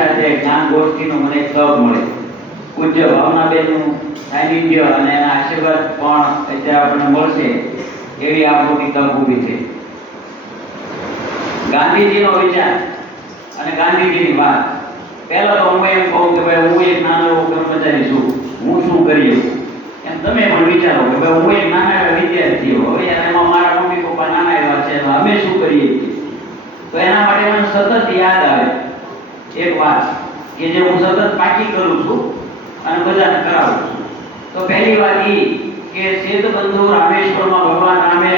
સાથે જ્ઞાન ગોષ્ઠીનો મને એક તક મળે. પૂજ્ય ભાવનાબેનનું સાનિધ્ય અને એના આશીર્વાદ પણ અત્યારે આપણને મળશે એવી આ મોટી તક ઊભી છે. ગાંધીજીનો વિચાર અને ગાંધીજીની વાત. પહેલા તો હું એમ કહું કે ભાઈ હું એક નાનો એવો કર્મચારી છું, હું શું કરી શકું એમ તમે પણ વિચારો કે ભાઈ હું એક નાના એવા વિદ્યાર્થી છું, હવે એમાં મારા મમ્મી પપ્પા નાના એવા છે, અમે શું કરીએ છીએ? તો એના માટે મને સતત યાદ આવે એક વાત કે જે હું સતત પાકી કરું છું અને બધાને કરાવું છું. તો પહેલી વાત એ કે સેતુબંધુ રામેશ્વરમાં ભગવાન રામે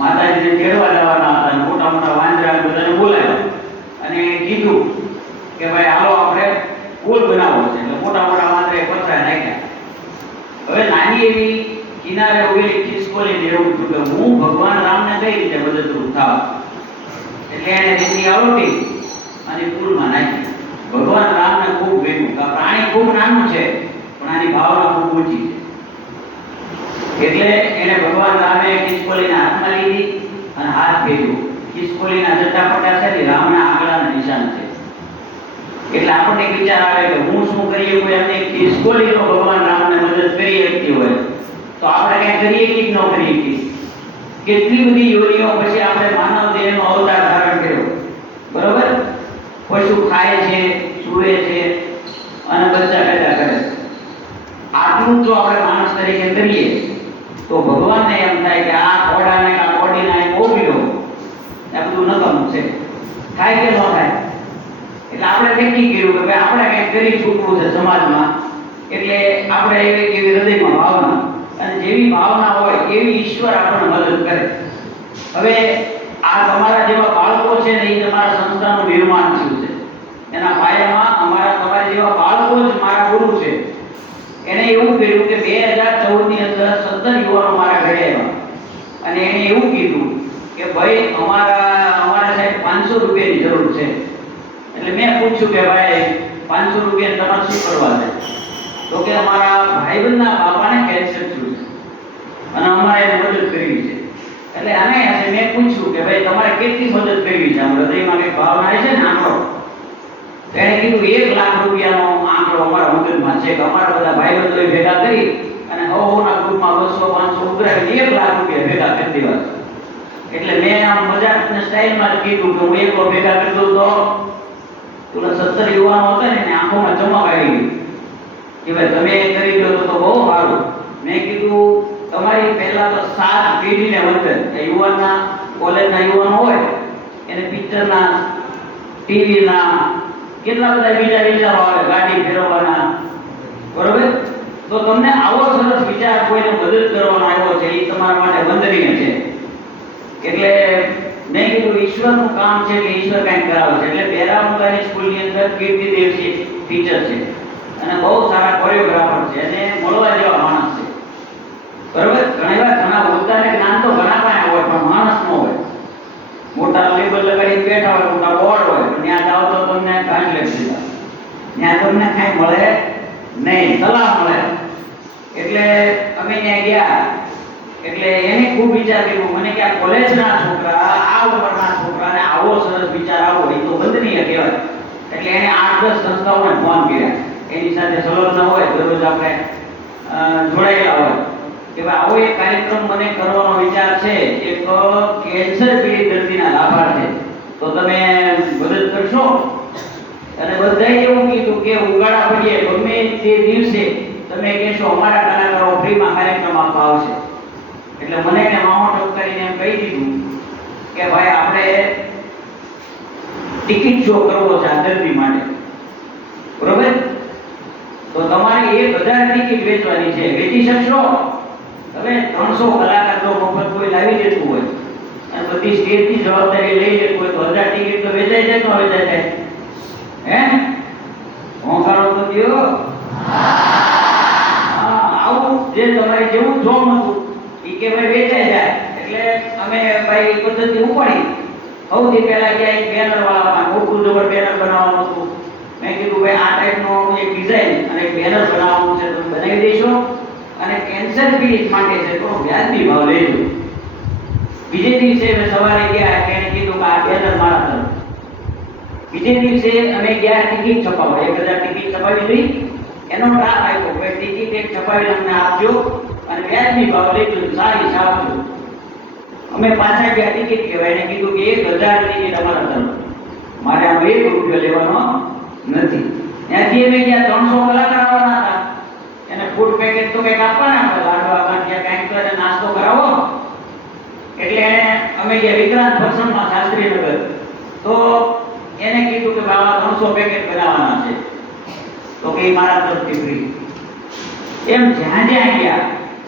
માતાજીને તેડવા જવાના હતા અને મોટા મોટા વાંદરા બધાને બોલાવ્યા અને કીધું કે ભાઈ હાલો આપણે પુલ બનાવવો છે. એટલે મોટા મોટા વાંદરાએ પથરા નાખ્યા. હવે નાની એવી કિનારે ઉભેલી ખિસકોલીને એવું થયું કે હું ભગવાન રામને કઈ રીતે મદદરૂપ થાવ. એટલે એને રીતિ આવડી અને પુલમાં નાખી. ભગવાન રામને ખૂબ ગમ્યું કે પ્રાણી ખૂબ નાનું છે પણ આની ભાવના ખૂબ ઊંચી છે. એટલે એને ભગવાન રામે ખિસકોલીના હાથમાં લીધી અને હાથ ફેર્યો. ખિસકોલીના ચટ્ટાપટ્ટા છે તે રામના આંગળાના નિશાન છે. એટલે આપણને એક વિચાર આવે કે હું શું કરીએ કોઈ એમને ખિસકોલીનો ભગવાન રામને મદદ કરી શકતી હોય તો આપણે કઈ કરીએ કે ન કરીએ? કેટલી બધી યોનિઓ પછી આપણે માનવ દેહનો અવતાર ધારણ કર્યો, બરોબર? પશુ ખાય છે, સૂવે છે અને બચ્ચા પેદા કરે. આટલું જો આપણે માણસ તરીકે કરીએ તો ભગવાનને એમ થાય કે આ ઘોડાને આ કોડીને મોકલ્યો આ બધું નકામું છે. થાય કે ન થાય? એટલે આપણે નક્કી કર્યું કે ભાઈ આપણે કંઈક કરી છૂટવું છે સમાજમાં. એટલે આપણે એવી હૃદયમાં ભાવના અને જેવી ભાવના હોય એવી ઈશ્વર આપણને મદદ કરે. હવે આ તમારા જેવા બાળકો છે ને એ તમારા સંસ્થાનું નિર્માણ થયું છે. એના પાયામાં તમારા જેવા બાળકો જ મારા ગુરુ છે. એને એવું કર્યું કે 2014 ની અંદર 17 યુવાનો મારા ઘરે આવ્યા અને એને એવું કીધું કે ભાઈ અમારા સાહેબ 500 રૂપિયાની જરૂર છે. એટલે મેં પૂછ્યું કે ભાઈ 500 રૂપિયા તમારે શું કરવા છે? તો કે અમારા ભાઈબંધના બાપાને કેન્સર થયું છે અને અમારે એને મદદ કરવી છે. એટલે આને મેં પૂછ્યું કે ભાઈ તમારે કેટલી મદદ કરવી છે? હૃદયમાં કંઈક ભાવના છે ને આંકડો. એને કીધું 1 લાખ રૂપિયાનો આંકડો અમારા મગજમાં છે કે અમારા બધા ભાઈબંધોએ ભેગા કરી અને હવના ગ્રુપમાં 200-500 ઉઘરાવીને 1 લાખ રૂપિયા ભેગા કરી દેવા. એટલે મેં આમ મજાકની સ્ટાઇલમાં કીધું કે હું એકલો ભેગા કરી દઉં તો પેલા 17 યુવાનો હતા ને આંખોમાં ચમક આવી ગઈ કે ભાઈ તમે કરી દો તો બહુ સારું. મેં કીધું તમારી પહેલા તો 7 પેઢીને વંદન. યુવાનના કોલેજના યુવાનો હોય એને પિક્ચરના, ટીવીના કેટલા બધા બીજા વિચારો આવે, ગાડી ફેરવવાના, બરોબર? તો તમને આવો સરસ વિચાર કોઈને મદદ કરવાનો આવ્યો છે એ તમારા માટે વંદનીય છે. એટલે મેં કીધું ઈશ્વરનું કામ છે કે ઈશ્વર કંઈક કરાવે છે. એટલે બેરામુકાની સ્કૂલની અંદર કીર્તિદેવજી ટીચર છે અને બહુ સારા કોરિયોગ્રાફર છે અને મળવા જેવા માણસ છે, બરોબર? ઘણા ઉદ્ધારે જ્ઞાન તો ઘણા પાસે હોય પણ માણસ ન હોય. મોટા લેબલ લગાડી બેઠા હોય, મોટા બોર્ડ હોય, ત્યાં જાઓ તો તમને ઘાટ લેશે, ત્યાં તમને કાંઈ મળે નહીં, સલાહ મળે. એટલે અમે ત્યાં ગયા એટલે એને ખૂબ વિચાર કર્યો. મને કે આ કોલેજના છોકરા, આ ઉંમરના છોકરાને આવો સરસ વિચાર આવો એ તો વંદનીય કહેવાય. એટલે એને 8-10 સંસ્થાઓને ફોન કર્યા, એની સાથે સંલગ્ન હોય, દરરોજ આપણે જોડાયેલા હોય કે ભાઈ આવો એક કાર્યક્રમ મને કરવાનો વિચાર છે, એક કેન્સર પીડિત દર્દીના લાભાર્થે, તો તમે મદદ કરશો? અને બધાએ એવું કીધું કે ઉગાડા પડીએ ગમે તે દિવસે તમે કહેશો અમારા કલાકારો ફ્રીમાં કાર્યક્રમ આપવા આવશે. એટલે મને એને માહોલ ટપકારીને એમ કહી દીધું કે ભાઈ આપણે ટિકિટ શો કરવો છે આ દર્દી માટે, બરોબર? તો તમારે 1000 ટિકિટ વેચવાની છે. વેચી શકશો? હવે 300 કલાકાર જો મફત કોઈ લાવી દેતું હોય અને બધી સ્ટેજની જવાબદારી લઈ લેતું હોય તો 1000 ટિકિટ તો વેચાઈ જાય. તો વેચાઈ જાય હે? હોંકારો તો દો. આવું જે તમારે જેવું જોમ હતું એ કે ભાઈ વેચાઈ જાય. એટલે અમે ભાઈ પદ્ધતિ ઉપાડી. સૌથી પહેલા કે એક બેનર વાળામાં મોટું જબર બેનર બનાવવાનું હતું. મેં કીધું ભાઈ આ ટાઈપનો એક ડિઝાઇન અને એક બેનર બનાવવાનું છે, તમે બનાવી દેશો અને કેન્સર પીડિત માટે છે તો વ્યાજબી ભાવ લેજો. બીજે દિવસે મેં સવારે ગયા કે એને કીધું કે આ બેનર મારા તરફ. બીજે દિવસે અમે ગયા ટિકિટ છપાવવા, 1000 ટિકિટ છપાવી હતી. એનો ડ્રાફ્ટ આપ્યો કે ટિકિટ એક છપાવી અમને આપજો અને વ્યાજબી ભાવ લેજો, સારી છાપજો. અમે પાછા ગયા, ટિકિટ કહેવાય, એને કીધું કે 1000 ટિકિટ અમારા તરફ, મારે આમાં 1 રૂપિયો લેવાનો નથી. ત્યાંથી અમે ગયા, 300 કલાકાર આવવાના હતા. એને ફૂડ પેકેટ તો કંઈક આપવાના હતા, લાડવા ગાંઠિયા કંઈક તો એને નાસ્તો કરાવો. એટલે અમે ગયા વિક્રાંત ફરસણમાં શાસ્ત્રીનગર, તો એને કીધું કે બાબા 300 પેકેટ બનાવવાના છે, તો કે મારા તરફથી ફ્રી. એમ જ્યાં જ્યાં ગયા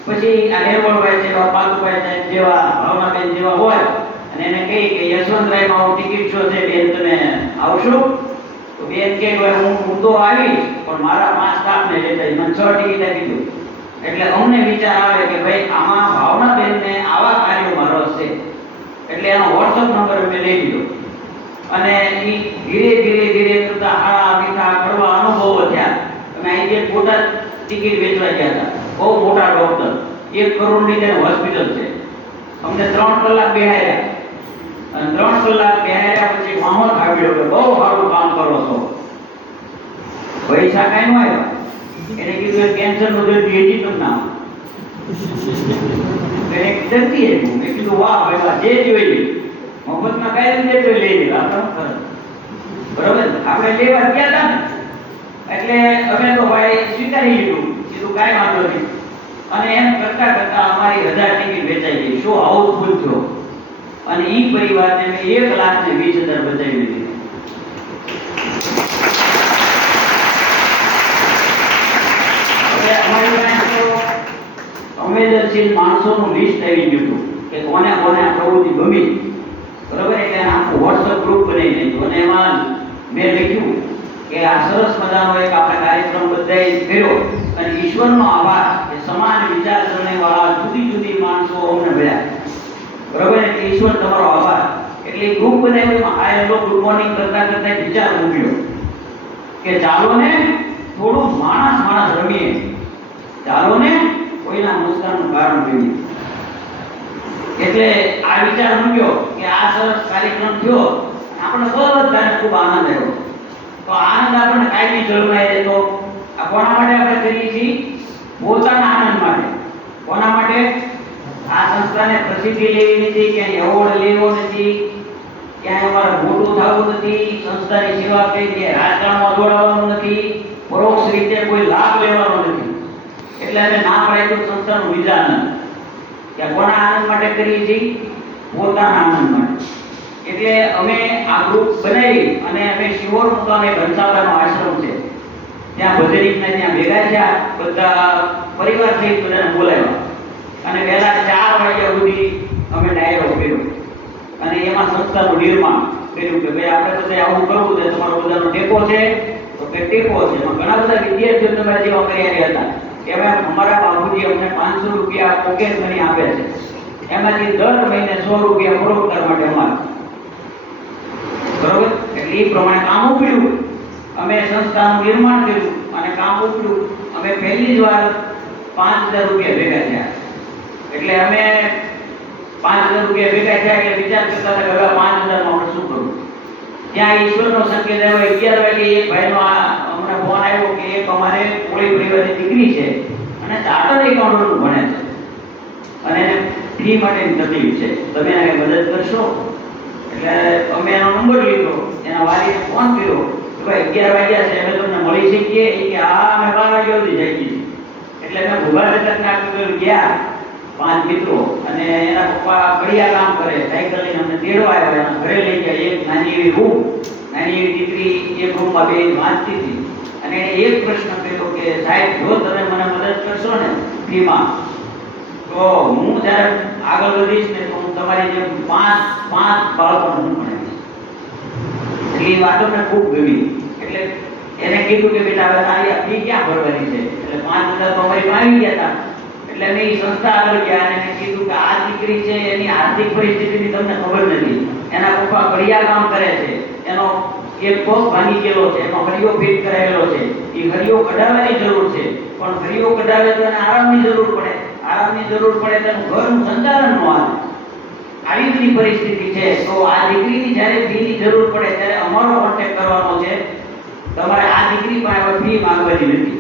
પછી આ નેરવળભાઈ જેવા, પાલુભાઈ જેવા, ભાવનાબેન જેવા હોય અને એને કહી કે યશવંતરાયમાં ટિકિટ શો છે બેન, તમે આવશો? તો બેન કે હું તો આવીશ પણ મારા 5 સ્ટાફને લેતા મને 6 ટિકિટ આપી દો. એટલે અમને વિચાર આવે કે ભાઈ આમાં ભાવનાબેનને આવા કાર્યોમાં રસ છે, એટલે એનો WhatsApp નંબર અમે લઈ લીધો અને એ ધીરે ધીરે કરતા હારા મીઠા કડવા અનુભવો થયા. અમે અહીં જે મોટા ટિકિટ વેચવા ગયા હતા, બહુ મોટા ડોક્ટર, 1 કરોડની તેની હોસ્પિટલ છે. અમને 3 કલાક બેહાડ્યા અને 3 કલાક બેહાડ્યા પછી માહોલ આવ્યો કે બહુ સારું કામ કરો છો. પૈસા કાંઈ ન આવ્યા. એને કીધું કેન્સરનું દર્દી હજી તમને આવો. એક દર્દી આવ્યું, મેં કીધું વાહ ભાઈ વાહ, જે જોઈએ મફતમાં કાંઈ રીતે તો લઈ લીધા. બરોબર, આપણે લેવા ગયા હતા ને એટલે અમે તો ભાઈ સ્વીકારી લીધું, કીધું કાંઈ વાંધો નહીં. અને એમ કરતા કરતા અમારી 1000 ટિકિટ વેચાઈ ગઈ, શો હાઉસફુલ થયો અને ઈ પરિવારને મેં 1,20,000 બચાવી દીધી. હવે અમારી પાસે તો સંવેદનશીલ માણસોનું લિસ્ટ આવી ગયું હતું કે કોને કોને આ પ્રવૃત્તિ ગમી. બરોબર, એટલે આખું WhatsApp ગ્રુપ બનાવી દીધું અને એમાં મેં લખ્યું કે આ સરસ મજાનો એક આપણે કાર્યક્રમ બધાએ કર્યો અને ઈશ્વરનો આભાર કે સમાન વિચારસરણીવાળા જુદી જુદી માણસો અમને મળ્યા. બરોબર, એટલે ઈશ્વર તમારો આભાર. એટલે ગ્રુપ બનાવ્યું, આ લોકો ગુડ મોર્નિંગ કરતા કરતા વિચાર મૂક્યો કે ચાલો ને થોડું માણસ રમીએ, ચાલો ને કોઈના મુસ્કાનનું કારણ બનીએ. એટલે આ વિચાર મૂક્યો કે આ સરસ કાર્યક્રમ થયો, આપણે બધાને ખૂબ આનંદ આવ્યો. તો આનંદ આપણને કાયમી જળવાઈ રહેતો. આ કોના માટે આપણે કરીએ છીએ? પોતાના આનંદ માટે. કોના માટે? આ સંસ્થાને પ્રસિદ્ધિ લેવી નથી, ક્યાંય એવોર્ડ લેવો નથી, ક્યાંય અમારે મોટું થવું નથી, સંસ્થાની સેવા કરી રાજકારણમાં જોડાવાનું નથી, પરોક્ષ રીતે કોઈ લાભ લેવાનો નથી. એટલે અમે નામ રાખ્યું સંસ્થાનું વિજાનંદ. કે કોના આનંદ માટે કરીએ છીએ? પોતાના આનંદ માટે. એટલે અમે આ ગ્રુપ બનાવી અને અમે શિહોર મુકામે ઘનસાવડાનો આશ્રમ છે ત્યાં ભજનીકના ત્યાં ભેગા થયા, બધા પરિવાર સહિત બધાને બોલાવ્યા અને વહેલા 4 વાગ્યા સુધી અમે ડાયરો કર્યો અને એમાં સંસ્થાનું નિર્માણ કર્યું કે ભાઈ આપણે બધે આવું કરવું છે, તમારો બધાનો ટેકો છે તો કે ટેકો છે. એમાં ઘણા બધા વિદ્યાર્થીઓ તમારા જેવા કર્યા હતા કે ભાઈ અમારા બાબુજી અમને 500 રૂપિયા પોકેટ મની આપે છે, એમાંથી દર મહિને 100 રૂપિયા પરોપકાર માટે અમારે. બરોબર, એટલે એ પ્રમાણે કામ ઉપડ્યું. અમે સંસ્થાનું નિર્માણ કર્યું અને કામ ઉપડ્યું. અમે પહેલી જ વાર 5000 રૂપિયા ભેગા થયા. એટલે અમે 5000 રૂપિયા ભેગા થયા એટલે વિચાર કરતા હતા કે હવે 5000 માં આપણે શું કરવું. ત્યાં ઈશ્વરનો સંકેત આવ્યો. 11 વાગે એક ભાઈનો અમને ફોન આવ્યો કે એક અમારે કોળી પરિવારની દીકરી છે અને ચાર્ટર્ડ એકાઉન્ટન્ટ ભણે છે અને એને ફી માટેની તકલીફ છે, તમે એને મદદ કરશો? એટલે અમે એનો નંબર લીધો, એના વાલીને ફોન કર્યો કે ભાઈ 11 વાગ્યા છે, અમે તમને મળી શકીએ? એ કે હા, અમે 12 વાગ્યા સુધી જઈ છીએ. એટલે અમે ભૂગા દત્તકને આગળ ગયા 5 મિત્રો અને એના પપ્પા કડિયા કામ કરે, સાયકલ લઈને અમને તેડવા આવ્યા, એના ઘરે લઈ ગયા. એક નાની એવી રૂમ, નાની એવી દીકરી એક રૂમમાં બેસીને વાંચતી હતી અને એને એક પ્રશ્ન કર્યો કે સાહેબ, જો તમે મને મદદ કરશો ને ફીમાં તો હું જ્યારે આગળ વધીશ ને તો હું તમારી જેમ 5 બાળકોને હું ભણાવીશ. એટલે એ વાતો મને ખૂબ ગમી. એટલે એને કીધું કે બેટા હવે તારી આ ફી ક્યાં ભરવાની છે? એટલે 5000 તો અમારી આવી ગયા હતા. એટલે મેં એ સંસ્થા આગળ ગયા અને એને કીધું કે આ દીકરી છે, એની આર્થિક પરિસ્થિતિની તમને ખબર નથી, એના પપ્પા કડિયા કામ કરે છે, એનો એક પગ ભાંગી ગયેલો છે, એનો હરિયો ફિટ કરાયેલો છે, એ હરિયો કઢાવવાની જરૂર છે, પણ હરિયો કઢાવે તો એને આરામની જરૂર પડે, આરામની જરૂર પડે તો એનું ઘરનું સંચાલન ન આવે. આવી બધી પરિસ્થિતિ છે, તો આ દીકરીની જ્યારે ફીની જરૂર પડે ત્યારે અમારો કોન્ટેક્ટ કરવાનો છે. તમારે આ દીકરી પાસે ફી માંગવાની નથી.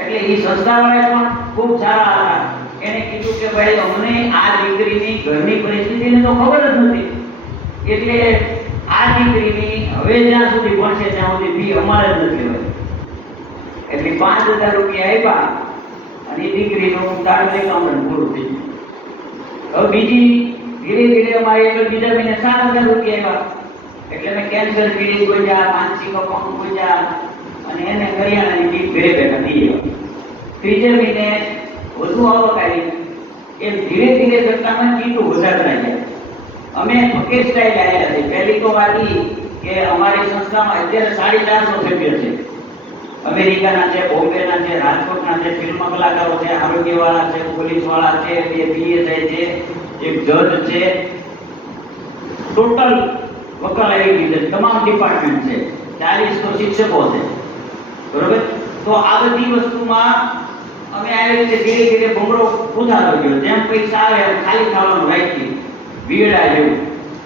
એટલે એ સંસ્થાવાળાએ પણ ખૂબ સારા હતા. એને કીધું કે ભાઈ અમને આ દીકરીની ઘરની પરિસ્થિતિની તો ખબર જ નથી, એટલે આ દીકરીની હવે જ્યાં સુધી ભણશે ત્યાં સુધી ફી અમારે જ નથી લેવાની. એટલે 5000 રૂપિયા આપ્યા અને એ દીકરીનું ચાર્જ એકાઉન્ટ પૂરું થઈ ગયું. હવે બીજી ધીરે ધીરે અમારે એક બીજા મહિને 7000 રૂપિયા આવ્યા. એટલે મેં કેન્સર પીડિત ગોજા, માનસિક અપંગ ગોજા અને એને કરિયાણાની કીટ ઘરે બેઠા થઈ ગયા. ત્રીજે મહિને વધુ આવક આવી. એમ ધીરે ધીરે કરતામાં કીટો વધારતા ગયા. અમે ફકીર સ્ટાઇલ આવ્યા છે. પહેલી તો વાત એ કે અમારી સંસ્થામાં અત્યારે 450 સભ્ય છે. અમેરિકાના છે, બોમ્બેના છે, રાજકોટના છે, ફિલ્મ કલાકારો છે, આરોગ્યવાળા છે, પોલીસવાળા છે, બે પીએસઆઈ છે, એક જજ છે, ટોટલ વકલ આવી છે, તમામ ડિપાર્ટમેન્ટ છે, 40 તો શિક્ષકો છે. બરોબર. તો આ બધી વસ્તુમાં અમે આવી રીતે ધીરે ધીરે ભમરો પૂછાતો ગયો. જેમ પૈસા આવે ખાલી થવાનું રાખી વીડા જેવું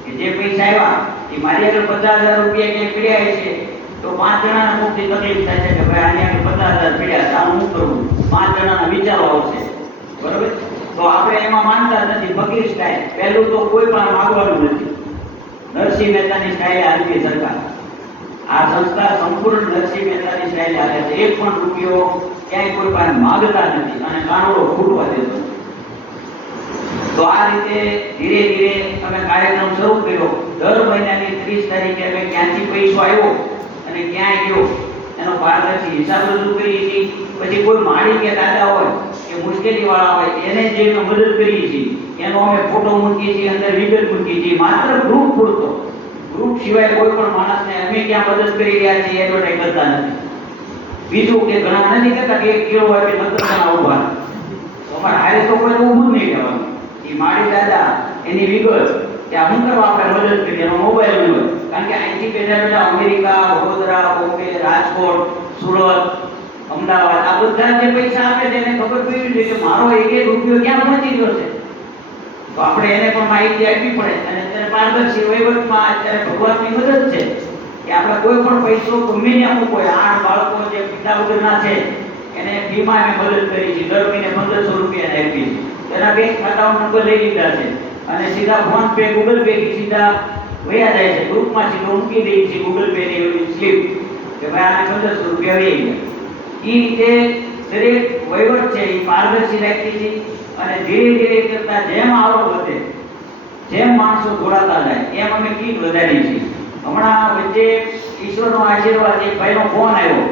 કે જે પૈસા આવ્યા એ મારી આગળ 50000 રૂપિયા ક્યાંય પીડ્યા છે તો 5 જણાને મુક્તિ તકલીફ થાય છે કે ભાઈ આની આગળ 50000 પીડ્યા છે, આનું શું કરવું? 5 જણાના વિચારો આવશે. બરોબર. તો આપણે એમાં માનતા નથી. ફકીર સ્ટાઇલ પહેલું તો કોઈ પણ માગવાનું નથી. નરસિંહ મહેતાની સ્ટાઇલ આવી સરકાર. આ સંસ્થા સંપૂર્ણ નરસિંહ મહેતાની સ્ટાઇલ આવે છે. એક પણ રૂપિયો ક્યાંય કોઈ પાસે માગતા નથી અને કાનૂનો ખૂટવા દેતો. તો આ રીતે ધીરે ધીરે અમે કાર્યક્રમ શરૂ કર્યો. દર મહિનાની 30 તારીખે અમે ક્યાંથી પૈસો આવ્યો અને ક્યાં ગયો એનો પારદર્શી હિસાબ રજૂ કરીએ છીએ. પછી કોઈ માળી કે દાદા હોય કે મુશ્કેલી વાળા હોય એને જે અમે મદદ કરીએ છીએ એનો અમે ફોટો મૂકીએ છીએ, અંદર વિગત મૂકીએ છીએ. માત્ર ગ્રુપ પૂરતો. ગ્રુપ સિવાય કોઈ પણ માણસને અમે ક્યાં મદદ કરી રહ્યા છીએ એડવર્ટાઈઝ કરતા નથી. બીજું કે ઘણા નથી કહેતા કે 1 કિલો હોય કે નકરના ઉભા. અમારે હારે તો કોઈ ઊભું જ નહીં રહેવાનું. એ માળી દાદા એની વિગત કે આ શું કરવા આપણે મદદ કરીએ એનો મોબાઈલ નંબર. કારણ કે અહીંથી બેઠા બેઠા અમેરિકા, વડોદરા, બોમ્બે, રાજકોટ, સુરત, અમદાવાદ આ બધા જે પૈસા આપે છે એને ખબર પડી છે કે મારો એક રૂપિયો ક્યાં પહોંચી ગયો છે. તો આપણે એને પણ માહિતી આપવી પડે. અને અત્યારે પારદર્શી વહીવટમાં અત્યારે ભગવાનની મદદ છે કે આપણે કોઈ પણ પૈસો ગમે ને અમુક હોય 8 બાળકો જે પિતા વગરના છે એને ફીમાં અમે મદદ કરી છે. દર મહિને 1500 રૂપિયા આપીએ છીએ. તેના બેંક ખાતાનો નંબર લઈ લીધા છે અને સીધા ફોન પે, ગૂગલ પે થી સીધા વયા જાય છે. ગ્રુપમાં સીધો મૂકી દઈએ છીએ ગૂગલ પે ની સ્લીપ કે ભાઈ આને 1500 રૂપિયા વહી ગયા. એ રીતે દરેક વહીવટ છે એ પારદર્શી રાખી છે. અને ધીરે ધીરે કરતા જેમ આવક વધે, જેમ માણસો જોડાતા જાય એમ અમે કીટ વધારી છે. હમણાં વચ્ચે ઈશ્વરનો આશીર્વાદ એક ભાઈનો ફોન આવ્યો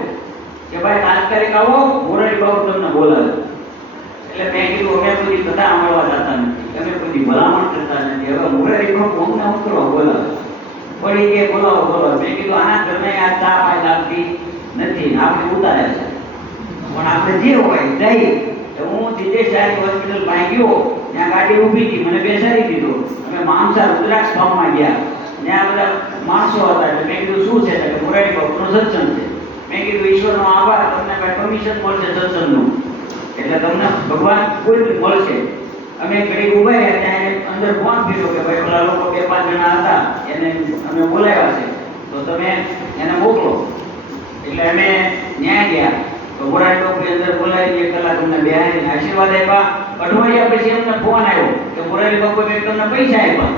કે ભાઈ તાત્કાલિક આવો, મોરારી બાબુ તમને બોલાવે. એટલે મેં કીધું અમે કોઈ કથા મળવા જતા નથી, અમે કોઈ ભલામણ કરતા નથી. હવે મોરારી બાબુ અમને ઉતરવા બોલાવે. પડી કે બોલાવો બોલાવો. મેં કીધું આના ઘરને આ ચા પાઈ લાગતી નથી, આપણે ઉતારે છે પણ આપણે જે હોય જઈએ. હું જીતેશાહી હોસ્પિટલ પાસે ગયો, ત્યાં ગાડી ઊભી હતી, મને બેસાડી દીધો. અમે મામસા રુદ્રાક્ષ ફાર્મમાં ગયા, ત્યાં બધા માણસો હતા. એટલે મેં કીધું શું છે? કે મોરારી બાબુનો સત્સંગ છે. મેં કીધું ઈશ્વરનો આભાર, તમને કાંઈ કમિશન મળશે સત્સંગનું, એટલે તમને ભગવાન કોઈ મળશે. અમે ઘડી ઉભા રહ્યા, ત્યાં અંદર ફોન કર્યો કે ભાઈ પેલા લોકો 2-5 જણા હતા એને અમે બોલાવ્યા છે તો તમે એને મોકલો. એટલે અમે ન્યાય ગયા તો મોરારી બાપુ અંદર બોલાવી 1 કલાક અમને બેહાડીને આશીર્વાદ આપ્યા. અઠવાડિયા પછી અમને ફોન આવ્યો કે મોરારી બાપુ મેં તમને પૈસા આપ્યા.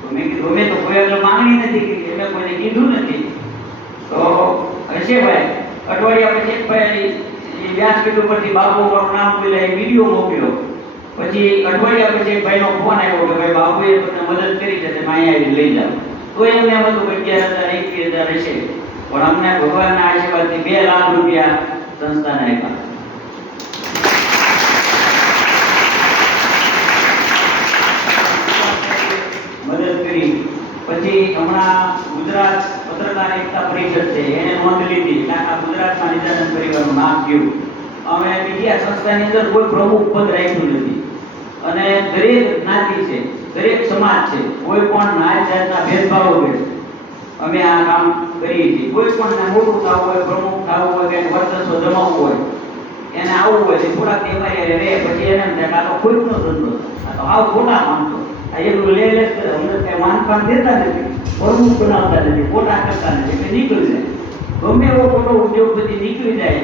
તો મેં કીધું અમે તો કોઈ આગળ માંગણી નથી કરી, અમે કોઈને કીધું નથી. તો હશે ભાઈ. અઠવાડિયા પછી એક ભાઈ વ્યાસપીઠ ઉપરથી બાપુ મારું નામ બોલ્યા, એ વિડીયો મોકલ્યો. પછી અઠવાડિયા પછી એક ભાઈનો ફોન આવ્યો કે ભાઈ બાપુએ તમને મદદ કરી છે, તમે અહીંયા આવીને લઈ જાઓ. તો એમને એમ હતું કે 11,000 21,000 હશે, પણ અમને ભગવાનના આશીર્વાદથી 2 લાખ રૂપિયા સંસ્થાને આપ્યા. મદદ કરી. પછી હમણાં ગુજરાત પત્રકાર એકતા પરિષદ છે એને નોંધ લીધી કે આ ગુજરાતમાં નિદાનંદ પરિવારનું નામ ગયું. અમે બીજી આ સંસ્થાની અંદર કોઈ પ્રમુખ પદ રાખ્યું નથી અને દરેક જ્ઞાતિ છે, દરેક સમાજ છે, કોઈ પણ નાત જાતના ભેદભાવ વગર અમે આ કામ કરીએ છીએ. કોઈ પણ મોટું થવું હોય, પ્રમુખ થવું હોય, કે વર્ચસ્વ જમાવવું હોય, એને આવવું હોય થોડાક તહેવારે રહે પછી એને એમ થાય આ તો ખોટનો ધંધો, આ તો આવ ખોટા માણસો. આ એટલું લે લે અમને કઈ માનપાન દેતા નથી, પ્રમુખ બનાવતા નથી, ખોટા કરતા નથી, એટલે નીકળી જાય. ગમે એવો ખોટો ઉદ્યોગપતિ નીકળી જાય.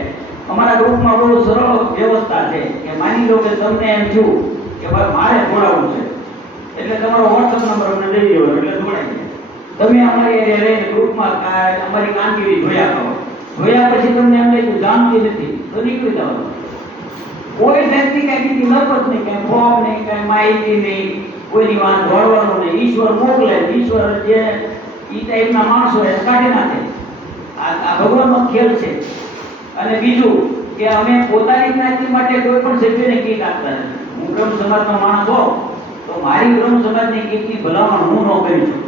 અમારા ગ્રુપમાં બહુ સરળ વ્યવસ્થા છે કે માની લો કે તમને એમ થયું કે ભાઈ મારે જોડાવવું છે, એટલે તમારો વોટ્સઅપ નંબર અમને દઈ દેવાનો, એટલે જોડાઈ જાય. તમે અમારી રહીને ગ્રુપમાં અમારી કામગીરી જોયા કરો. જોયા પછી તમને એમ લાગ્યું જાણતી નથી તો નીકળી જવાનું. કોઈ વ્યક્તિ કઈ બીજી લપત નહીં, કઈ ફોર્મ નહીં, કઈ માહિતી નહીં, કોઈની વાત દોડવાનું નહીં. ઈશ્વર મોકલે, ઈશ્વર જે ઈ ટાઈપના માણસો એ કાઢી નાખે. આ ભગવાનનો ખેલ છે. અને બીજું કે અમે પોતાની જ્ઞાતિ માટે કોઈ પણ સભ્યને કીટ આપતા નથી. હું બ્રહ્મ સમાજનો માણસ હોઉં તો મારી બ્રહ્મ સમાજની કીટની ભલામણ હું ન કરી શકું.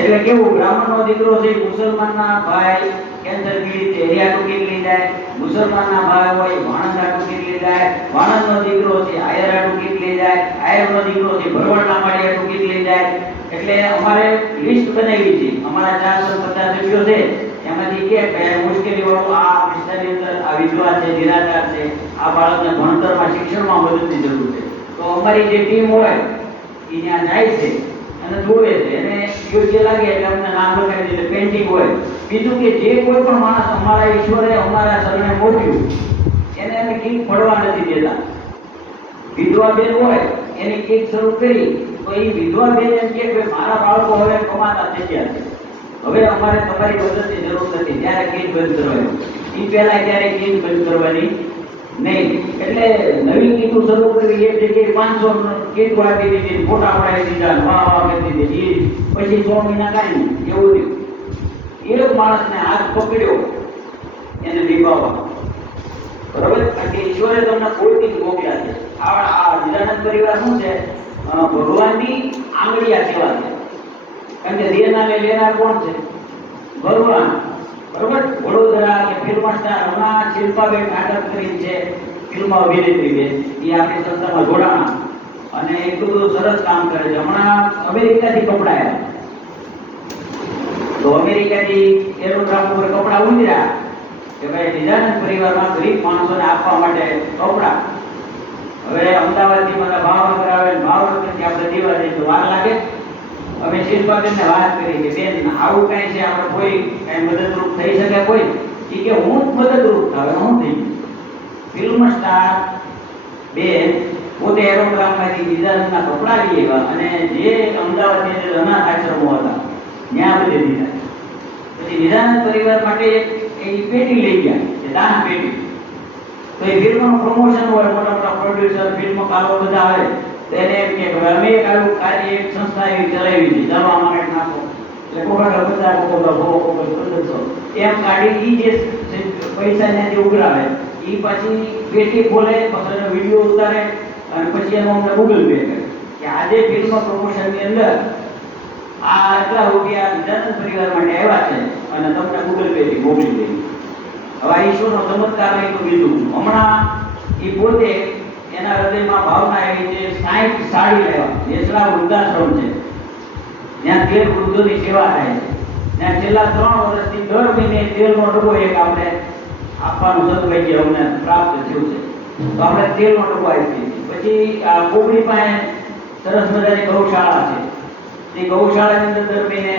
એટલે કેવું, બ્રાહ્મણનો દીકરો છે, મુસલમાનના ભાઈ કેન્સર પીડિત એરિયા કીટ લઈ જાય, મુસલમાનના ભાઈ હોય વાણંદ કીટ લઈ જાય, વાણંદનો દીકરો છે આયર કીટ લઈ જાય, આયરનો દીકરો છે ભરવાડના માળી કીટ લઈ જાય. એટલે અમારે લિસ્ટ બનાવી છે. અમારા 450 સભ્યો છે, એમાંથી કે મુશ્કેલી વાળું આ વિસ્તારની અંદર આ વિધવા છે, નિરાધાર છે, આ બાળકને ભણતરમાં શિક્ષણમાં મદદની જરૂર છે, તો અમારી જે ટીમ હોય એ ત્યાં જાય છે અને જોવે છે, અને યોગ્ય લાગે એટલે અમને નામ લખાવી દે, પેન્ટિંગ હોય. બીજું કે જે કોઈ પણ માણસ અમારા ઈશ્વરે અમારા શરણે મોકલ્યું એને અમે કીટ પડવા નથી દેતા. વિધવા બેન હોય એની કીટ શરૂ કરી તો એ વિધવા બેન એમ કે મારા બાળકો હવે કમાતા થઈ ગયા છે, હવે અમારે તમારી મદદની જરૂર નથી, ત્યારે કીટ બંધ કરવાની. એ પહેલા ત્યારે કીટ બંધ કરવાની નહીં. એટલે નવી કીટું શરૂ કરી એક જગ્યાએ 500 કીટ આપી દીધી, ફોટા પડાવી દીધા, વાહ કરી દીધી, પછી 6 મહિના કાંઈ નહીં એવું થયું. એક માણસને હાથ પકડ્યો એને નિભાવવા, બરાબર. કારણ કે ઈશ્વરે તમને કોઈ કીટ મોકલ્યા છે. આ નિરાનંદ પરિવાર શું છે, ભગવાનની આંગળીયા સેવા છે. કારણ કે દેનાર ને લેનાર કોણ છે? ભગવાન, બરોબર. વડોદરા કે ફિલ્મ સ્ટાર હમણાં શિલ્પાબેન નાટક કરી છે, ફિલ્મ અભિનેત્રી છે, એ આપણી સંસ્થામાં જોડાણા અને એટલું બધું સરસ કામ કરે છે. હમણાં અમેરિકાથી કપડા આવ્યા, તો અમેરિકાથી એરોગ્રામ ઉપર કપડા ઉતર્યા કે ભાઈ નિરાનંદ પરિવારમાં ગરીબ માણસોને આપવા માટે કપડા. હવે અમદાવાદથી મને ભાવનગર આવે, ભાવનગરથી આપણે દેવા જઈએ તો વાર લાગે. અમે શિલ્પાબેનને વાત કરી કે બેન આવું કાંઈ છે, આપણે કોઈ કાંઈ મદદરૂપ થઈ શકે કોઈ? એ કે હું જ મદદરૂપ થાવ. હું થઈ ગયું ફિલ્મ સ્ટાર બેન પોતે એરોગ્રામમાંથી નિરાનંદના કપડા લઈ આવ્યા અને જે અમદાવાદની અંદર અનાથ આશ્રમો હતા ત્યાં બધે દીધા. પછી નિરાનંદ પરિવાર માટે એક પેટી લઈ ગયા, દાન પેટી. તો એ ફિલ્મનું પ્રમોશન હોય, મોટા મોટા પ્રોડ્યુસર, ફિલ્મકારો બધા આવે, તો એને એમ કે અમે એક આવું કાર્ય એક સંસ્થા એવી ચલાવી છે, ચાલો આમાં કંઈક નાખો. એટલે કોકા 50, કોકા 1500 એમ કાઢી જે પૈસા જે ઉઘરાવે એ પછી પેટી ખોલે, પછી એનો વિડીયો ઉતારે અને પછી એનો અમને ગૂગલ પે કરે કે આજે ફિલ્મ પ્રમોશનની અંદર આ આટલા રૂપિયા નિરાનંદ પરિવાર માટે આવ્યા છે અને તમને ગૂગલ પે થી મોકલી દઈએ. હવે ઈશ્વરનો ચમત્કાર નહીં તો બીજું. હમણાં એ પોતે એના હૃદયમાં ભાવના એવી છે, 60 સાડી લેવા દેશડા વૃદ્ધાશ્રમ છે, ત્યાં 13 વૃદ્ધોની સેવા થાય છે. ત્યાં છેલ્લા 3 વર્ષથી દર મહિને તેલનો ડબ્બો એક આપણે આપવાનું સદભાગ્ય અમને પ્રાપ્ત થયું છે, તો આપણે તેલનો ડબ્બો આપીએ છીએ. પછી આ કોબડી પાસે સરસ મજાની ગૌશાળા છે, એ ગૌશાળાની અંદર દર મહિને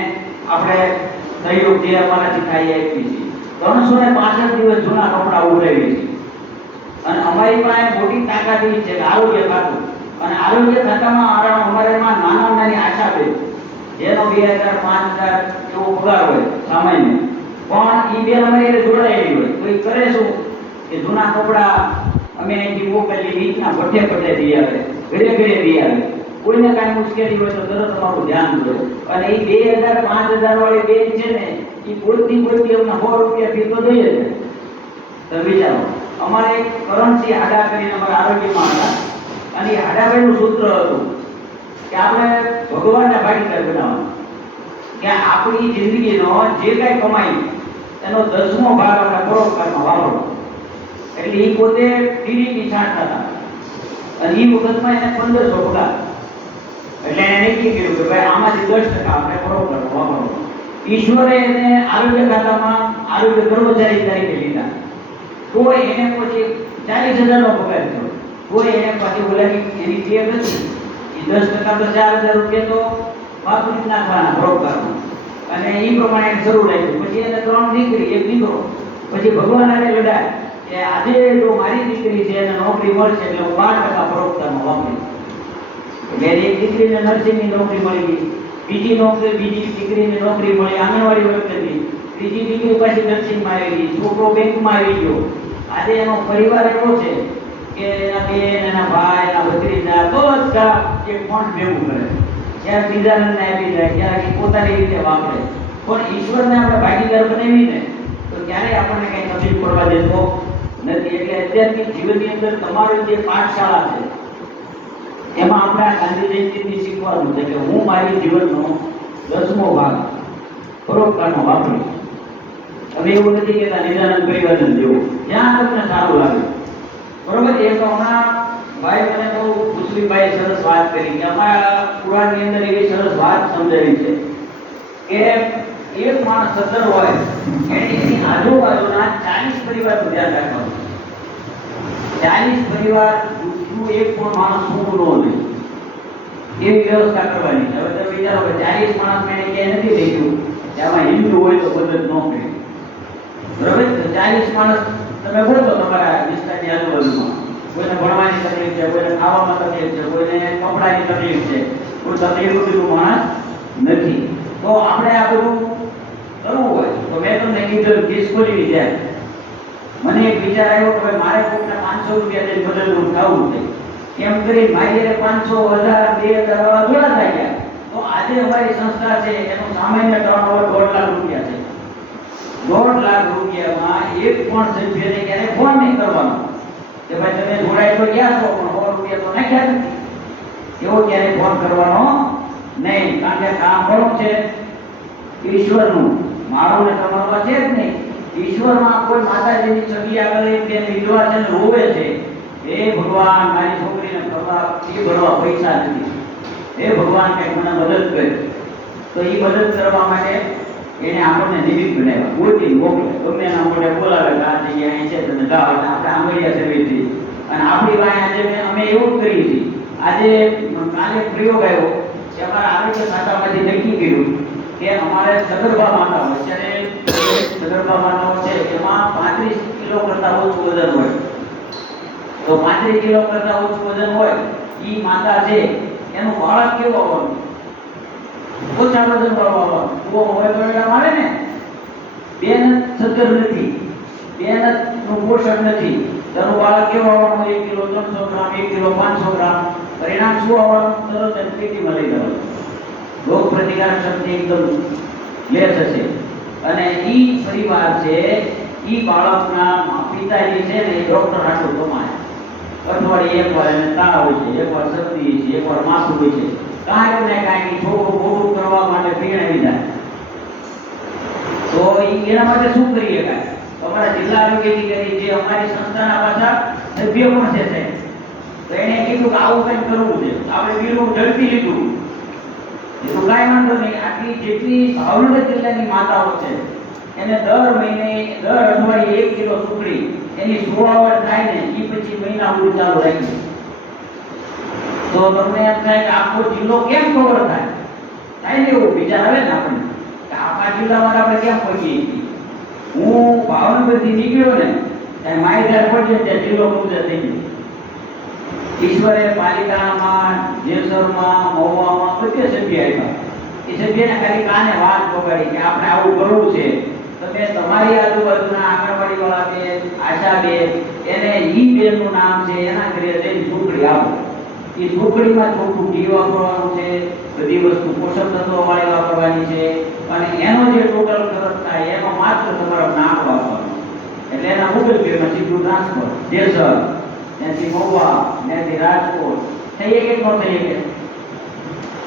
આપણે સહયોગ જે અમારાથી થાય આપીએ છીએ. 365 દિવસ જૂના કપડા ઉઘરાવીએ છીએ. અને અમારી પાસે મોટી તાકાત એ છે કે આરોગ્ય ખાતું, અને આરોગ્ય ખાતામાં અમારેમાં નાની આશા છે જેનો 2000 5000 એવો પગાર હોય સામાન્ય, પણ એ બે અમારી જોડાયેલી હોય તો એ કરે શું કે જૂના કપડા અમે અહીંથી મોકલીએ, રીતના ભઠ્ઠે દઈ આવે, ઘરે દઈ આવે. કોઈને કાંઈ મુશ્કેલી હોય તો તરત અમારું ધ્યાન દો. અને એ 2000 5000 વાળી બેન છે ને, એ કોઈથી અમને 100 રૂપિયા ફી તો જોઈએ છે. તો વિચારો, અમારે કરન્સી હાડા કરીને અમારા આરોગ્યમાં હતા, અને એ હાડાભાઈનું સૂત્ર હતું કે આપણે ભગવાનના ભાગીદાર બનાવવાનું, કે આપણી જિંદગીનો જે કાંઈ કમાઈ એનો 10મો ભાગ આપણે પરોપકારમાં વાપરવો. એટલે એ પોતે ટીડીપી છાંટતા હતા અને એ વખતમાં એને 1500 પગાર. એટલે એને નક્કી કર્યું કે ભાઈ આમાંથી 10% આપણે પરોપકારમાં વાપરવો. ઈશ્વરે એને આરોગ્ય ખાતામાં આરોગ્ય કર્મચારી તરીકે લીધા, તો એને પછી 40,000 નો પગાર થયો. તો એને પાછી બોલાવી એની ટેવ હતી, એ 10% તો 4000 રૂપિયા તો વાપરી જ નાખવાના પરોપકારમાં. અને એ પ્રમાણે એને શરૂ રાખ્યું. પછી એને 3 દીકરી 1 દીકરો. પછી ભગવાન આને લડાય કે આજે જો મારી દીકરી છે એને નોકરી મળશે એટલે હું 5% પરોપકારમાં વાપરીશ. એટલે એક દીકરીને નર્સિંગની નોકરી મળી ગઈ, બીજી દીકરીને નોકરી મળી આંગણવાડી વર્કરની, ત્રીજી દીકરી પાછી નર્સિંગમાં આવી ગઈ, છોકરો બેંકમાં આવી ગયો. આજે એનો પરિવાર એવો છે કે એના બેન, એના ભાઈ, એના ભત્રીજા બધા એક ફંડ ભેગું કરે, ક્યારેક બીજાને આપી જાય, ક્યારેક પોતાની રીતે વાપરે. પણ ઈશ્વરને આપણે ભાગીદાર બનાવીને તો ક્યારેય આપણને કંઈ તકલીફ પડવા દેતો નથી. એટલે અત્યારની જીવનની અંદર તમારી જે પાઠશાળા છે એમાં આપણે આ ગાંધી જયંતિથી શીખવાનું છે કે હું મારી જીવનનો 10મો ભાગ પરોપકારનો વાપરીશ. હવે એવું નથી કે નિદાનંદ પરિવર્તન જેવું જ્યાં તમને સારું લાગે. બરોબર. એ તો હમણાં ભાઈ મને તો કુશલીભાઈ સરસ વાત કરી કે અમારા પુરાણની અંદર એવી સરસ વાત સમજાવી છે કે એક માણસ સદ્ધર હોય એની આજુબાજુના 40 પરિવારનું ધ્યાન રાખવાનું. 40 પરિવાર એક પણ માણસ શું ન એવી વ્યવસ્થા કરવાની. હવે તમે વિચારો કે 40 માણસ મેં ક્યાંય નથી દેખ્યું એમાં હિન્દુ હોય તો મદદ ન કરે. બરાબર. 40 માણસ તમે બોલો તમારા વિસ્તારની આજુબાજુમાં કોઈને ભણવાની તકલીફ છે, કોઈને ખાવામાં તકલીફ છે, કોઈને કપડાની તકલીફ છે, કોઈ તકલીફ બધું માણસ નથી. તો આપણે આ બધું કરવું હોય તો મેં તમને કીધું ખિસકોલીની જેમ મને એક વિચાર આવ્યો કે મારે કોઈને 500 રૂપિયા દઈને મદદરૂપ થવું છે. એમ કરી મારી 500, 1000, 2000 જોડા થઈ ગયા. તો આજે અમારી સંસ્થા છે એનું સામાન્ય ટર્નઓવર 1.5 લાખ રૂપિયા છે. 1.5 લાખ રૂપિયામાં એક પણ સભ્યને ક્યારે ફોન નહીં કરવાનો કે ભાઈ તમે જોડાય તો ગયા છો પણ 100 રૂપિયા તો નાખ્યા નથી, એવો ક્યારે ફોન કરવાનો નહીં. કારણ કે કામ કોણ છે? ઈશ્વરનું. મારું ને તમારું છે જ નહીં. ઈશ્વરમાં કોઈ માતાજીની છબી આગળ એક બેન વિધવા છે રોવે છે, હે ભગવાન મારી છોકરીને ભરવા પૈસા નથી, હે ભગવાન કંઈક મને મદદ કરે. તો એ મદદ કરવા માટે એને આપણને નિમિત્ત બનાવ્યા, ગોતી મોકલે, ગમે એના મોઢે બોલાવે કે આ જગ્યાએ અહીં છે તમે જાઓ. એટલે આપણે આંગળીયા સેવીથી અને આપણી પાસે આજે અમે એવું જ કરીએ છીએ. આજે કાલે પ્રયોગ આવ્યો કે અમારા આરોગ્ય ખાતામાંથી નક્કી કર્યું કે અમારે સગર્ભા માતાઓ અત્યારે સગર્ભા માતાઓ છે એમાં 35 કિલો કરતાં ઓછું વજન હોય. તો 35 કિલો કરતાં ઓછું વજન હોય એ માતા છે એનું બાળક કેવું આવવાનું? ઓછા વજન વાળું હોય તો એના મારે ને બેન સદ્ધર નથી, બેન નું પોષણ નથી, તેનું બાળક કેવું આવવાનું? 1 કિલો 300 ગ્રામ, 1 કિલો 500 ગ્રામ. પરિણામ શું આવવાનું? તરત જ પેટીમાં લઈ જવાનું. રોગ પ્રતિકારક શક્તિ એકદમ લેસ હશે. અને ઈ પરિવાર છે ઈ બાળકના પિતાજી છે ને એ ડોક્ટર હાટું કમાય. અઠવાડિયે એકવાર એને તાવ હોય છે, એકવાર શરદી છે, એકવાર માથું હોય છે, કાંઈક ને કાંઈક છોકરું મોટું કરવા માટે પીણાવી જાય. તો એના માટે શું કરીએ? કાંઈ અમારા જિલ્લા આરોગ્ય અધિકારી જે અમારી સંસ્થાના પાછા સભ્ય પણ છે તો એને કીધું કે આવું કંઈક કરવું છે. આપણે બીરું ઝડપી લીધું. એ તો કાંઈ વાંધો નહીં. આટલી જેટલી ભાવનગર જિલ્લાની માતાઓ છે એને દર મહિને દર અઠવાડિયે 1 કિલો સુખડી એની 16 થાય ને એ પછી મહિના સુધી ચાલુ રાખી. તો તમને એમ થાય કે આખો જિલ્લો કેમ કવર થાય? થાય ને એવું વિચાર આવે ને આપણને કે આખા જિલ્લામાં આપણે કેમ પહોંચીએ છીએ. હું ભાવનગરથી નીકળ્યો ને ત્યાં માહિતગાર પડશે ત્યાં જિલ્લો કબજે થઈ ગયો. ઈશ્વરે પાલિતાણામાં, જેસરમાં, મહુવામાં બધે સભ્ય આપ્યા. એ સભ્યને ખાલી કાને વાત પકડી કે આપણે આવું કરવું છે. તમે તમારી આજુબાજુના આંગણવાડી વાળા બેન, આશા બેન, એને ઈ બેનનું નામ છે એના ઘરે જઈને સુખડી આપો. એ સુખડીમાં ચોખ્ખું ઘી વાપરવાનું છે, બધી વસ્તુ પોષક તત્વો વાળી વાપરવાની છે અને એનો જે ટોટલ ખર્ચ થાય એમાં માત્ર તમારે નામ વાપરવાનું. એટલે એના ગૂગલ પેમાં સીધું ટ્રાન્સફર જેસર, ત્યાંથી મહુવા, ત્યાંથી રાજકોટ થઈ કે ન થઈ કે.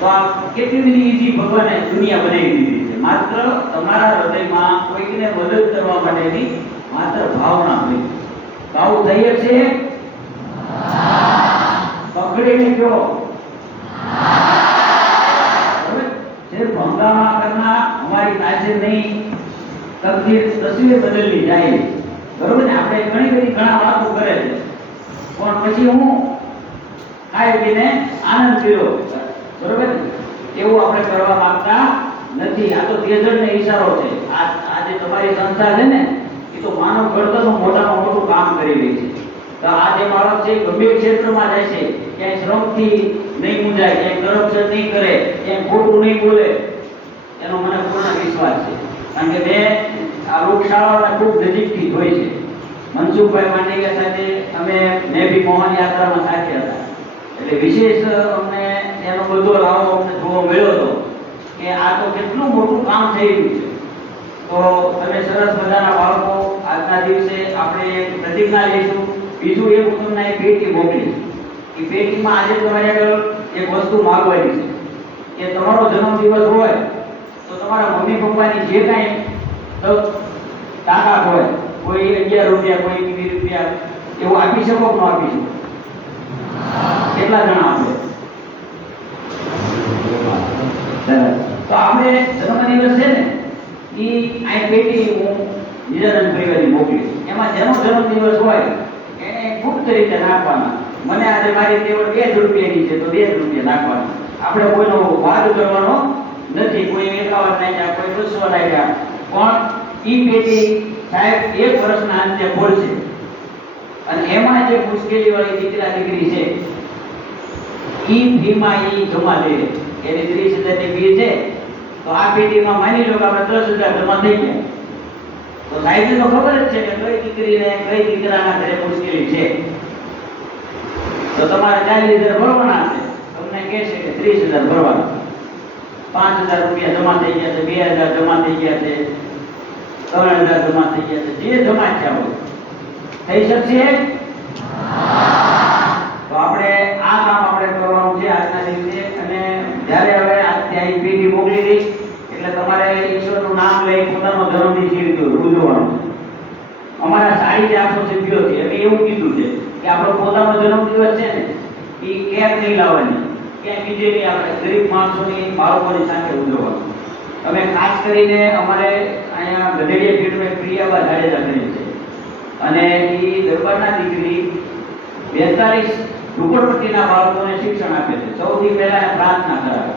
તો આ કેટલી બધી ઈઝી ભગવાને દુનિયા બનાવી દીધી છે. માત્ર તમારા હૃદયમાં કોઈકને મદદ કરવા માટેની માત્ર ભાવના હોય. તો આવું થઈ છે. પકડીને ગયો સિર્ફ હંગામા કરના હમારી તાસીર નહીં, તકદીર તસવીર બદલની જાય. બરોબર ને? આપણે ઘણી બધી ઘણા વાતો કરે છે પણ પછી હું ખાઈ પીને આનંદ કર્યો બરોબર ને? એવું આપણે કરવા માંગતા નથી. આ તો તેજડને ઈશારો છે. આ જે તમારી સંસ્થા છે ને એ તો માનવ ઘડતરનું મોટામાં મોટું કામ કરી રહી છે. તો આ જે બાળક છે ગંભીર ક્ષેત્રમાં જાય છે, ક્યાંય શ્રમથી નહીં મૂંઝાય, ક્યાંય કરપ્શન નહીં કરે, ક્યાંય ખોટું નહીં બોલે, એનો મને પૂર્ણ વિશ્વાસ છે. કારણ કે મેં આ લોકશાળાઓને ખૂબ નજીકથી જોઈ છે. મનસુખભાઈ માંડલિયા સાથે મેં બી મોહન યાત્રામાં સાથે હતા. એટલે વિશેષ અમને એનો બધો લાવો અમને જોવા મળ્યો હતો કે આ તો કેટલું મોટું કામ થઈ રહ્યું છે. તો તમે સરસ મજાના બાળકો, આજના દિવસે આપણે પ્રતિજ્ઞા લઈશું. બીજું એ હું તમને એક પેટી મોકલીશ. એ પેટીમાં આજે તમારે એક વસ્તુ માંગવાની છે કે તમારો જન્મદિવસ હોય તો તમારા મમ્મી પપ્પાની જે કાંઈ તાકાત હોય, કોઈ 11 રૂપિયા, કોઈ 20 રૂપિયા એવું આપી શકો કે ન આપી શકો? કેટલા જણા આપે? તો આપણે જન્મદિવસ છે ને એ આ પેટી હું નિરાનંદ પરિવારની મોકલીશ. એમાં જેનો જન્મદિવસ હોય એને ગુપ્ત રીતે નાખવાના. મને આજે મારી તેવડ 2 રૂપિયાની છે તો 2 રૂપિયા નાખવાના. આપણે કોઈનો વાદ કરવાનો નથી. કોઈ 51 નાખ્યા, કોઈ 200 નાખ્યા, પણ ઈ પેટી સાહેબ 1 વર્ષના અંતે ખોલશે અને એમાં જે મુશ્કેલી વાળી દીકરા દીકરી છે ઈ ફીમાં ઈ જમા દે. એની 30,000 ની ફી છે તો આ પેટીમાં માની લો કે આપણે 10,000 જમા થઈ ગયા તો સાહેબને તો ખબર જ છે કે કઈ દીકરીને કઈ દીકરાના ઘરે મુશ્કેલી છે. તો તમારે 40,000 ભરવાના છે. તમને કહે છે કે 30,000 ભરવાના. 5,000 રૂપિયા જમા થઈ ગયા છે, 2,000 જમા થઈ ગયા છે, 3,000 જમા થઈ ગયા છે, જે જમા થયા હોય થઈ શકશે. તો આપણે આ કામ આપણે કરવાનું છે આજના દિવસે. અને જ્યારે હવે ત્યાં પેટી મોકલી દઈ એટલે તમારે ઈશ્વરનું નામ લઈ પોતાનો જન્મદિવસ ઉજવવાનો છે. અમારા સાડી જે 800 સભ્યો છે અમે એવું કીધું છે કે આપણો પોતાનો જન્મદિવસ છે ને એ કેક નહીં લાવવાની, ક્યાંય બીજે નહીં, આપણે ગરીબ માણસોની, બાળકોની સાથે ઉજવવાનું. અમે ખાસ કરીને અમારે અહીંયા ગઢડિયા પીઠમાં પ્રિયાબા જાડેજા કરી છે અને એ દરબારના દીકરી 42 ઝુંપડપટ્ટીના બાળકોને શિક્ષણ આપે છે. સૌથી પહેલા પ્રાર્થના કરાવે,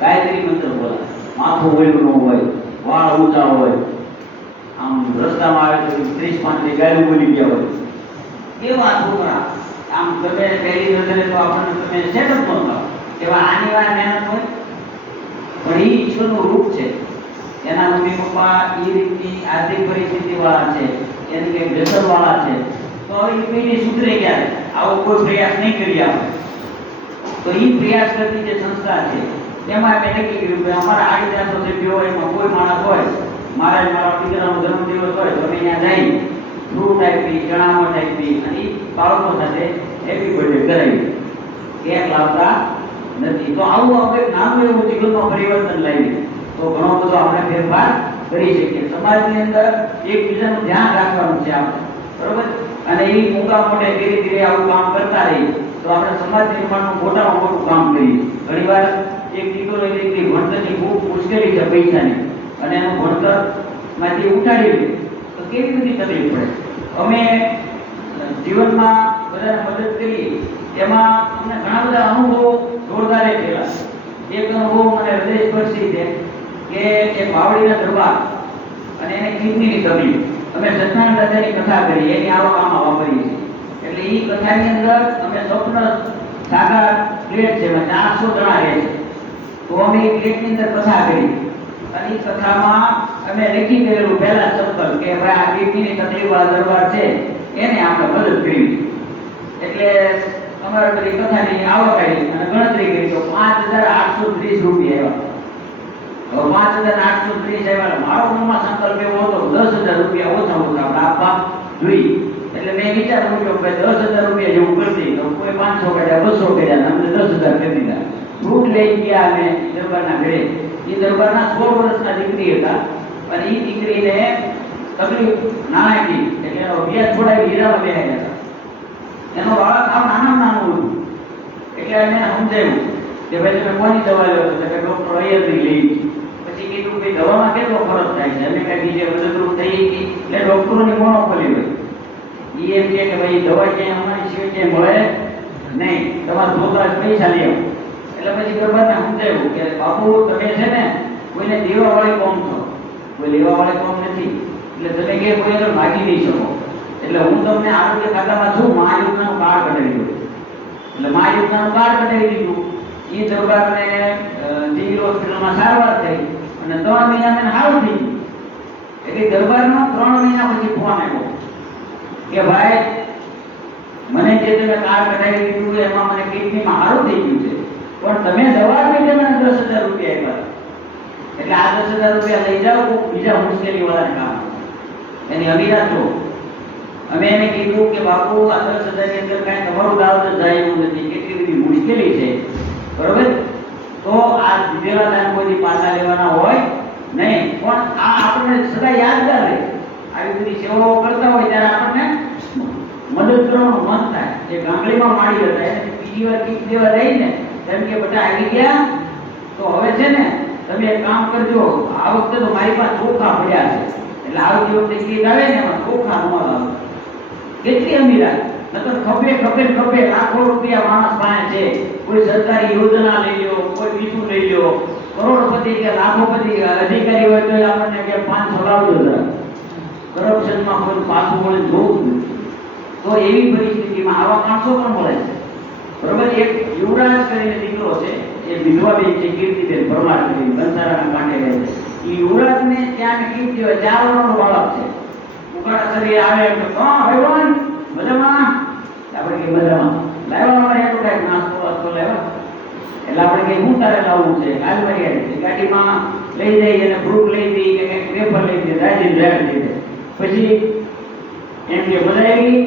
ગાયત્રી મંત્ર બોલાવે, માથું વળ્યું ન હોય, વાળ ઊંચા હોય, આમ રસ્તામાં આવે તો 30-35 ગાયું બોલી ગયા હોય એવા છોકરા. આમ તમે પહેલી નજરે તો આપણને તમે સેટઅપ ન થાવ એવા આની વાર મહેનત હોય, પણ એ ઈશ્વરનું રૂપ છે. એના મમ્મી પપ્પા એ રીતની આર્થિક પરિસ્થિતિ વાળા છે, એને કંઈક વ્યસન વાળા છે, તો હવે એ પેઢી સુધરે ક્યારે? આવો કોઈ પ્રયાસ નહીં કરી આપણે. તો એ પ્રયાસ કરતી જે સંસ્થા છે એમાં મેં નક્કી કર્યું કે અમારા 850 સભ્યો હોય, એમાં કોઈ માણસ હોય, મારા દીકરાનો જન્મદિવસ હોય તો અમે ત્યાં જઈ ફ્રૂટ આપી, ચણામઠ આપી અને એ બાળકો સાથે હેપી બર્થડે કરાવી. કેક લાવતા નથી. તો આવું આપણે નાનું એવું જીવનમાં પરિવર્તન લાવીએ તો ઘણો બધો આપણે ફેરફાર કરી શકીએ. સમાજની અંદર એકબીજાનું ધ્યાન રાખવાનું છે આપણે, બરોબર? અને એ મોટા મોટે ધીરે ધીરે આવું કામ કરતા રહીએ તો આપણે સમાજ નિર્માણનું મોટામાં મોટું કામ કરીએ. ઘણીવાર એક દીકરો એક દીકરી ભણતરની ખૂબ મુશ્કેલી છે પૈસાની, અને એનું ભણતરમાંથી ઉઠાડી લે તો કેવી બધી તકલીફ પડે. અમે જીવનમાં બધાને મદદ કરીએ એમાં અમને ઘણા બધા અનુભવો જોરદાર થયેલા. એક અનુભવ મને હૃદયસ્પર્શી છે કે એક વાવડીના દરબાર અને એને કિડનીની તકલીફ. અમે સત્યનારાયણ દાદાની કથા કરી, એની આવક આમાં વાપરીએ છીએ. એટલે એ કથાની અંદર અમે સ્વપ્ન સાકાર પ્લેટ છે, 400 જણા રહે છે, તો અમે એ પ્લેટની અંદર કથા કરી અને એ કથામાં અમે લખી ગયેલું પહેલા સંકલ્પ કે ભાઈ આ કિડનીની તકલીફવાળા દરબાર છે એને આપણે મદદ કરી. એટલે અમારે બધી કથાની આવક આવી અને ગણતરી કરી તો 5,830 રૂપિયા આવ્યા. હવે 5,830 આવ્યા. મારો મનમાં સંકલ્પ એવો હતો 10,000 રૂપિયા ઓછા આપણે આપવા જોઈએ. એટલે મેં વિચાર કર્યો કે 10,000 રૂપિયા જેવું કરતી તો કોઈ 500 કર્યા, 200 કર્યા, અમને 10,000 કરી દીધા. ફ્રૂટ લઈ ગયા અમે દરબારના ઘરે. એ દરબારના 16 વર્ષના દીકરી હતા અને એ દીકરીને તકલીફ નાણાકીય એટલે એનો વ્યાજ છોડાવી હીરામાં બેહાડ્યા હતા. એનો બાળક આમ નાનું હતું. એટલે અમે સમજાવ્યું કે ભાઈ તમે કોની દવા લો છો? કે ડૉક્ટર અય્યરની લઈ. પછી કીધું ભાઈ દવામાં કેટલો ખર્ચ થાય છે? અમે કાંઈ બીજે મદદરૂપ થઈ ગઈ એટલે ડૉક્ટરોની મોનોપોલી હોય. એ એમ કે ભાઈ દવા ક્યાંય અમારી સિવાય ક્યાંય મળે નહીં, તમારે જોતા પૈસા લઈ આવો. એટલે પછી ગરબાને સમજાવ્યું કે બાપુ તમે છે ને કોઈને દેવાવાળી કોમ છો, કોઈ લેવાવાળી કોમ નથી, એટલે તમે કે કોઈ આગળ માગી નહીં શકો. એટલે હું તમને આરોગ્ય ખાતામાં છું, મહાયુદ્ધનું કાર્ડ કઢાવી દઉં. એટલે મહાયુદ્ધનું કાર્ડ કઢાવી દીધું. એ દરબારને સિવિલ હોસ્પિટલમાં સારવાર થઈ અને 3 મહિનામાં સારું થઈ ગયું. એટલે દરબારનો 3 મહિના પછી ફોન આવ્યો કે ભાઈ મને જે તમે કાર્ડ કઢાવી દીધું એમાં મને કિડનીમાં સારું થઈ ગયું છે, પણ તમે દવા માટે મને 10,000 રૂપિયા આપ્યા. એટલે આ 10,000 રૂપિયા લઈ જાઓ બીજા મુશ્કેલી વાળા કામ એની અમીરાત છો. અમે એને કીધું કે બાપુ આ 10,000 ની અંદર કાંઈ તમારું દાવ તો જાય એવું નથી, કેટલી બધી મુશ્કેલી છે, બરોબર? તો આ દીધેલા દાન કોઈ પાછા લેવાના હોય નહીં, પણ આ આપણને સદા યાદગાર રહે. આવી બધી સેવાઓ કરતા હોય ત્યારે આપણને મદદ કરવાનું મન થાય. એ ગામડીમાં માડી હતા એને બીજી વાર કીટ દેવા જાય ને તેમ કે બધા આવી ગયા તો હવે છે ને તમે એક કામ કરજો, આ વખતે તો મારી પાસે ચોખા પડ્યા છે, એટલે આવતી વખતે કીટ આવે ને એમાં ચોખા ન આવે. કેટલી અમીરાત! નકર ખપે લાખો રૂપિયા માણસ પાસે છે, કોઈ સરકારી યોજના લઈ લો, કોઈ બીજું લઈ લો, કરોડપતિ કે લાખોપતિ અધિકારી હોય તો આપણને કે 500 લાવજો જરા, કરપ્શનમાં કોઈ પાછું વળે જોવું. તો એવી પરિસ્થિતિમાં આવા માણસો પણ મળે છે, બરોબર? એક યુવરાજ કરીને દીકરો છે, એ વિધવાબેન છે, કીર્તિબેન પરમાર કરીને બંસારાના કાંઠે રહે છે. એ યુવરાજને ત્યાં કીર્તિ હોય 4 વર્ષનો બાળક છે, ઉગાડા શરીર આવે તો ભગવાન મજામાં, આપણે કે મજામાં લાવ્યા મારે એટલું કાંઈક નાસ્તો વાસ્તો લાવ્યા. એટલે આપણે કઈ હું તારે લાવવું છે, કાલ મારી આવી ગાડીમાં લઈ જઈ અને ફ્રૂટ લઈ દઈ કે કંઈક પેપર લઈ દે, રાજી જાય દે. પછી એમ કે મજા આવી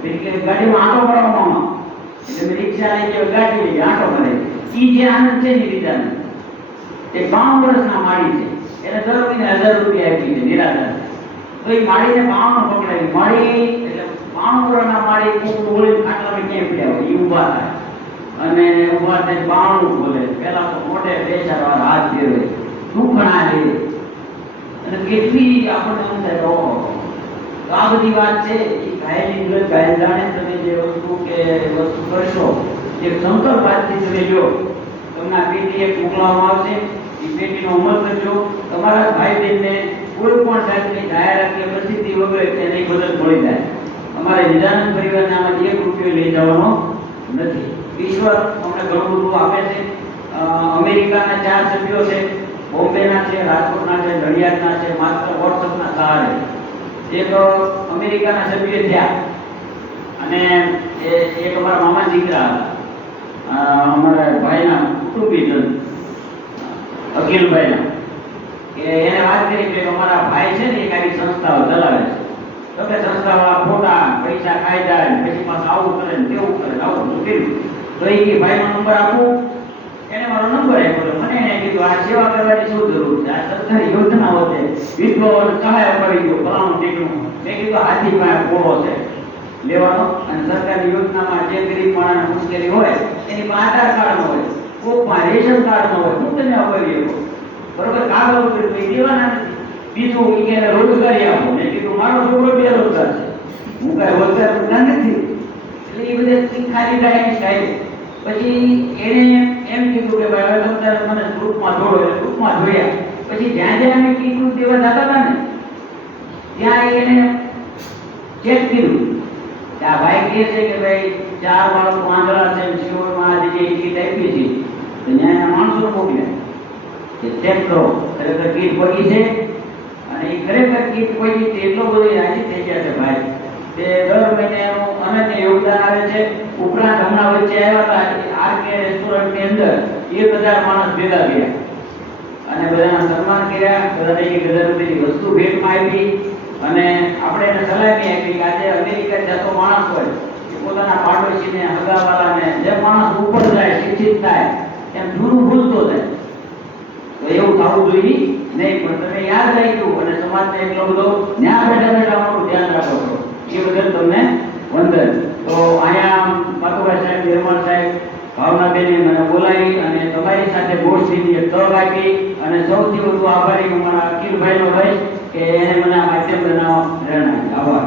પછી કે ગાડીમાં આંટો પડાવવામાં, એટલે મેં રિક્ષા લઈ ગયો, ગાડી લઈ આંટો પડે. એ જે આનંદ છે ને રીતાને, એ 52 વર્ષના માળી છે, એને દર મહિને 1000 રૂપિયા આપી છે નિરાધાર. તો એ માળીને 52 પકડાવી, માળી એટલે 52 વર્ષના માળી કુકડું બોલીને ખાટલામાં ક્યાંય પડ્યા હોય એ ઊભા થાય અને ઊભા થઈને 52 બોલે. પહેલા તો મોઢે 2-4 વાર હાથ ફેરવે, દુખણા લે અને કેટલી આપણને એમ થાય તો આ બધી વાત છે. એ ઘાયલી મૃત ઘાયલ જાણે. તમે જે વસ્તુ કરશો, જે સંકલ્પ વાતથી તમે લો, તમને પેટી એક મોકલવામાં આવશે, એ પેટીનો અમલ કરજો. તમારા ભાઈ બહેનને કોઈ પણ જાતની જાહેરાત કે પ્રસિદ્ધિ વગર તેની મદદ મળી જાય. અમારે નિદાનંદ પરિવારને આમાંથી 1 રૂપિયો લઈ જવાનો નથી. ઈશ્વર અમને ઘણું બધું આપે છે. અમેરિકાના 4 સભ્યો છે, બોમ્બેના છે, રાજકોટના છે, નડિયાદના છે, માત્ર વોટ્સઅપના સહારે. એક અમેરિકાના સભ્ય થયા અને એક અમારા મામા દીકરા હતા, અમારા ભાઈના કુટુંબીજન અખિલભાઈના, કે એને વાત કરી કે અમારા ભાઈ છે ને એક આવી સંસ્થાઓ ચલાવે છે, તો કે સંસ્થાવાળા ખોટા પૈસા ખાઈ જાય, પછી પાછું આવું કરે ને તેવું કરે, આવું બધું કર્યું. તો એ કે ભાઈનો નંબર આપું, એને મારો નંબર આપ્યો. મને એને કીધું આ સેવા કરવાની શું જરૂર છે, આ સરકારી યોજનાઓ છે, વિધવાઓને સહાય અપાવી દો, ફલાણું ટીકણું. મેં કીધું હાથી પાસે પોળો છે લેવાનો, અને સરકારી યોજનામાં જે ગરીબ માણસને મુશ્કેલી હોય એની પાસે આધાર કાર્ડ ન હોય, કોકમાં રેશન કાર્ડ ન હોય, હું તમે અપાવી શકો, બરોબર? કાગળ ઉપર દેવાના નથી. બીજું એ કે રોજગારી આપો. મેં કીધું મારો છોકરો બેરોજગાર છે, હું કાંઈ રોજગાર નથી. એટલે એ બધા ખાલી ડાયની સાહેબ. પછી એને એમ કીધું કે ભાઈ હવે તમે મને ગ્રુપમાં જોડો. એટલે ગ્રુપમાં જોડ્યા. પછી જ્યાં જ્યાં અમે કીધું દેવા જતા હતા ને ત્યાં એને ચેક કર્યું. આ ભાઈ કહે છે કે ભાઈ 4 બાળકો આંધળા છે, શિવમાં આ જગ્યાએ કીટ આપી છે, તો ત્યાં એના માણસો મોકલ્યા કે ચેક કરો ખરેખર કીટ પડી છે. અને એ ખરેખર કીટ પડી છે એટલો બધો રાજી થઈ ગયા છે ભાઈ. તે દર મહિને એનું અનન્ય યોગદાન આવે છે. ઉપરાંત હમણાં વચ્ચે આવ્યા હતા આરકે રેસ્ટોરન્ટની અંદર 1000 માણસ ભેગા થયા અને બધાના સન્માન કર્યા. બધાને 1000 રૂપિયાની વસ્તુ ભેટમાં આપી અને આપણે એને સલામી આપી કે આજે અમેરિકા જતો માણસ હોય એ પોતાના પાડોશીને, હગાવાલાને, જે માણસ ઉપર જાય, શિક્ષિત થાય, એમ જૂનું ભૂલતો જાય. તો એવું થવું જોઈએ નહીં. પણ તમે યાદ રાખ્યું અને સમાજને એટલો બધો ન્યા બેઠા બેઠા અમારું ધ્યાન રાખો છો, એ બદલ તમને વંદન. તો અહીંયા માતુભાઈ સાહેબ, નિર્મળ સાહેબ, ભાવનાબેને મને બોલાવી અને તમારી સાથે ગોષ્ઠીની એક તક આપી. અને સૌથી વધુ આભારી હું મારા અખિલભાઈનો રહીશ કે એને મને આ માધ્યમ બનાવવા પ્રેરણા આપી. આભાર.